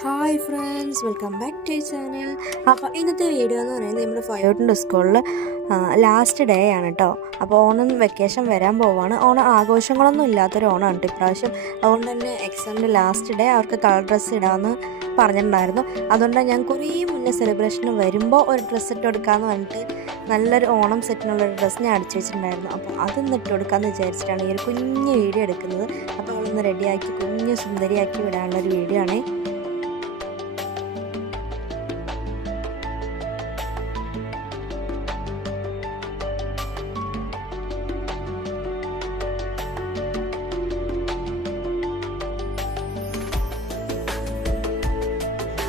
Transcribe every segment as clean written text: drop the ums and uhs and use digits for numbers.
Hi friends, welcome back to channel. അപ്പോൾ ഇന്നത്തെ video എന്ന് പറയുന്നത് നമ്മുടെ ഫയോട്ടിൻ്റെ സ്കൂളിൽ ലാസ്റ്റ് ഡേ ആണ് കേട്ടോ. അപ്പോൾ ഓണം വെക്കേഷൻ വരാൻ പോവാണ്. ഓണം ആഘോഷങ്ങളൊന്നും ഇല്ലാത്തൊരു ഓണമാണ് കേട്ടോ ഇപ്രാവശ്യം. അതുകൊണ്ട് തന്നെ എക്സാമിൻ്റെ ലാസ്റ്റ് ഡേ അവർക്ക് കളർ ഡ്രസ്സ് ഇടാമെന്ന് പറഞ്ഞിട്ടുണ്ടായിരുന്നു. അതുകൊണ്ട് ഞാൻ കുറേ മുന്നേ സെലിബ്രേഷന് വരുമ്പോൾ ഒരു ഡ്രസ്സ് ഇട്ട് കൊടുക്കാമെന്ന് പറഞ്ഞിട്ട് നല്ലൊരു ഓണം സെറ്റിനുള്ളൊരു ഡ്രസ്സ് ഞാൻ അടിച്ചു വെച്ചിട്ടുണ്ടായിരുന്നു. അപ്പോൾ അതൊന്ന് ഇട്ട് കൊടുക്കാമെന്ന് വിചാരിച്ചിട്ടാണ് ഈ ഒരു കുഞ്ഞ് വീഡിയോ എടുക്കുന്നത്. അപ്പോൾ അവളൊന്ന് റെഡിയാക്കി കുഞ്ഞ് സുന്ദരിയാക്കി വിടാനുള്ളൊരു വീഡിയോ ആണേ.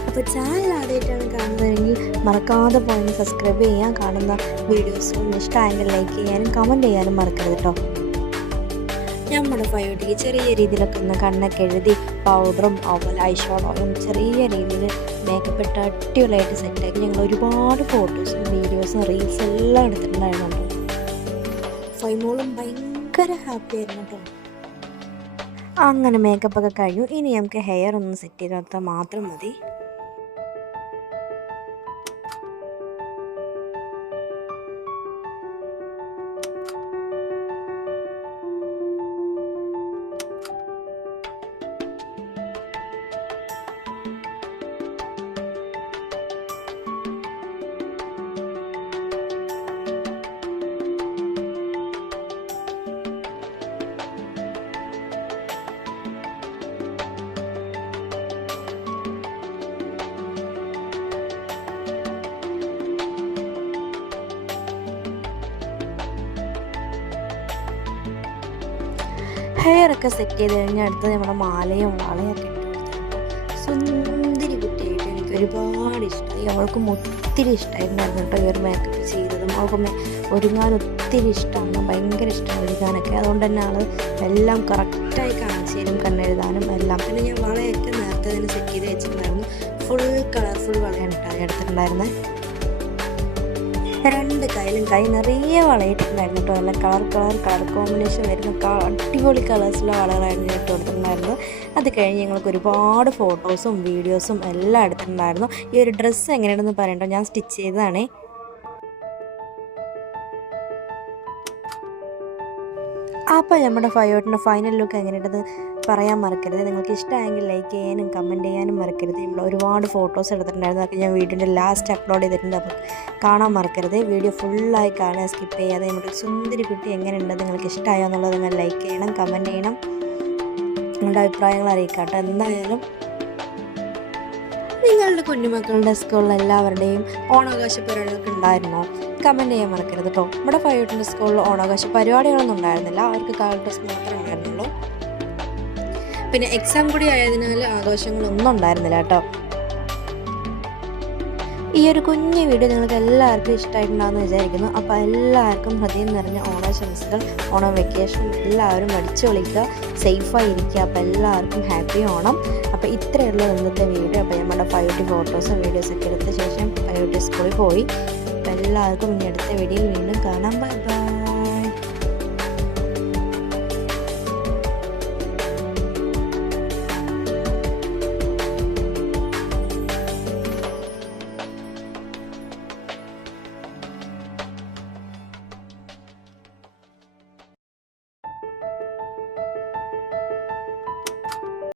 അപ്പോൾ ചാനൽ ആദ്യമായിട്ടാണ് കാണുന്നതെങ്കിൽ മറക്കാതെ പോയി സബ്സ്ക്രൈബ് ചെയ്യാൻ, കാണുന്ന വീഡിയോസും ഇഷ്ടമായെങ്കിൽ ലൈക്ക് ചെയ്യാനും കമൻറ്റ് ചെയ്യാനും മറക്കരുത് കേട്ടോ. നമ്മുടെ ഫയോട്ടിക്ക് ചെറിയ രീതിയിലൊക്കെ ഒന്ന് കണ്ണൊക്കെ എഴുതി പൗഡറും അതുപോലെ ഐഷാഡോയും ചെറിയ രീതിയിൽ മേക്കപ്പ് ഇട്ട് അടിപൊളിയായിട്ട് സെറ്റാക്കി ഞങ്ങൾ ഒരുപാട് ഫോട്ടോസും വീഡിയോസും റീൽസ് എല്ലാം എടുത്തിട്ടുണ്ടായിരുന്നു കേട്ടോ. ഫൈമോളും ഭയങ്കര ഹാപ്പി ആയിരുന്നു കേട്ടോ. അങ്ങനെ മേക്കപ്പൊക്കെ കഴിഞ്ഞു. ഇനി നമുക്ക് ഹെയർ ഒന്ന് സെറ്റ് ചെയ്താൽ മാത്രം മതി. ഹെയറൊക്കെ സെറ്റ് ചെയ്ത് കഴിഞ്ഞാൽ അടുത്ത് നമ്മുടെ മാലയും വളയൊക്കെ ഇട്ട് കൊടുത്തിട്ട് സുന്ദരി കുട്ടിയായിട്ട് എനിക്ക് ഒരുപാട് ഇഷ്ടമായി. അവൾക്കും ഒത്തിരി ഇഷ്ടമായിട്ടുണ്ടായിരുന്നു കേട്ടോ ഈ ഒരു മേക്കപ്പ് ചെയ്തതും. അവൾക്ക് ഒരുങ്ങാൻ ഒത്തിരി ഇഷ്ടമാണ്, ഭയങ്കര ഇഷ്ടമാണ് ഒരുങ്ങാനൊക്കെ. അതുകൊണ്ട് തന്നെ ആൾ എല്ലാം കറക്റ്റായി കാണിച്ചു തരും, കണ്ണെഴുതാനും എല്ലാം. പിന്നെ ഞാൻ വളയൊക്കെ നേരത്തെ തന്നെ സെറ്റ് ചെയ്ത് വെച്ചിട്ടുണ്ടായിരുന്നു. ഫുൾ കളർഫുൾ വളയാണ് കേട്ടോ എടുത്തിട്ടുണ്ടായിരുന്നത്. രണ്ട് കയ്യിലും കൈ നിറയെ വളയിട്ടിട്ടുണ്ടായിരുന്നു കേട്ടോ. നല്ല കളർ കോമ്പിനേഷൻ വരുന്ന അടിപൊളി കളേഴ്സിലെ വളകളായിരുന്നു ഇട്ട് കൊടുത്തിട്ടുണ്ടായിരുന്നത്. അത് കഴിഞ്ഞ് ഞങ്ങൾക്ക് ഒരുപാട് ഫോട്ടോസും വീഡിയോസും എല്ലാം എടുത്തിട്ടുണ്ടായിരുന്നു. ഈ ഒരു ഡ്രസ്സ് എങ്ങനെയാണെന്ന് പറയണ്ടോ, ഞാൻ സ്റ്റിച്ച് ചെയ്തതാണേ. അപ്പോൾ നമ്മുടെ ഫയോട്ടിൻ്റെ ഫൈനൽ ലുക്ക് എങ്ങനെയുണ്ടെന്ന് പറയാൻ മറക്കരുത്. നിങ്ങൾക്ക് ഇഷ്ടമായെങ്കിൽ ലൈക്ക് ചെയ്യാനും കമൻറ്റ് ചെയ്യാനും മറക്കരുത്. നമ്മൾ ഒരുപാട് ഫോട്ടോസ് എടുത്തിട്ടുണ്ടായിരുന്നു. അതൊക്കെ ഞാൻ വീഡിയോൻ്റെ ലാസ്റ്റ് അപ്ലോഡ് ചെയ്തിട്ടുണ്ട്. അപ്പോൾ കാണാൻ മറക്കരുത്. വീഡിയോ ഫുള്ളായി കാണുക, സ്കിപ്പ് ചെയ്യാതെ. നമ്മുടെ സുന്ദരി കുട്ടി എങ്ങനെയുണ്ട്, നിങ്ങൾക്ക് ഇഷ്ടമായോ എന്നുള്ളത് നിങ്ങൾ ലൈക്ക് ചെയ്യണം, കമൻറ്റ് ചെയ്യണം, നിങ്ങളുടെ അഭിപ്രായങ്ങൾ അറിയിക്കാം കേട്ടോ. എന്തായാലും നിങ്ങളുടെ കുഞ്ഞുമക്കളുടെ സ്കൂളിൽ എല്ലാവരുടെയും ഓണാഘോഷ പരിപാടികളൊക്കെ ഉണ്ടായിരുന്നോ? കമൻറ്റ് ചെയ്യാൻ മറക്കരുത് കേട്ടോ. നമ്മുടെ ഫയോട്ടിൻ്റെ സ്കൂളിൽ ഓണാഘോഷ പരിപാടികളൊന്നും ഉണ്ടായിരുന്നില്ല. അവർക്ക് കളർ ഡ്രസ് മാത്രമേ ഉണ്ടായിരുന്നുള്ളൂ. പിന്നെ എക്സാം കൂടി ആയതിനാൽ ആഘോഷങ്ങളൊന്നും ഉണ്ടായിരുന്നില്ല കേട്ടോ. ഈ ഒരു കുഞ്ഞു വീഡിയോ നിങ്ങൾക്ക് എല്ലാവർക്കും ഇഷ്ടമായിട്ടുണ്ടാകുമെന്ന് വിചാരിക്കുന്നു. അപ്പോൾ എല്ലാവർക്കും ഹൃദയം നിറഞ്ഞ ഓണാശംസകൾ. ഓണം വെക്കേഷൻ എല്ലാവരും അടിച്ചു പൊളിക്കുക, സേഫായി ഇരിക്കുക. അപ്പോൾ എല്ലാവർക്കും ഹാപ്പി ഓണം. അപ്പോൾ ഇത്രയുള്ള ഇന്നത്തെ വീഡിയോ. അപ്പോൾ നമ്മുടെ ഫയോട്ടി ഫോട്ടോസും വീഡിയോസൊക്കെ എടുത്ത ശേഷം ഫയോട്ടി സ്കൂളിൽ പോയി. അപ്പോൾ എല്ലാവർക്കും ഇനി അടുത്ത വീഡിയോയിൽ വീണ്ടും കാണാം. Bye bye.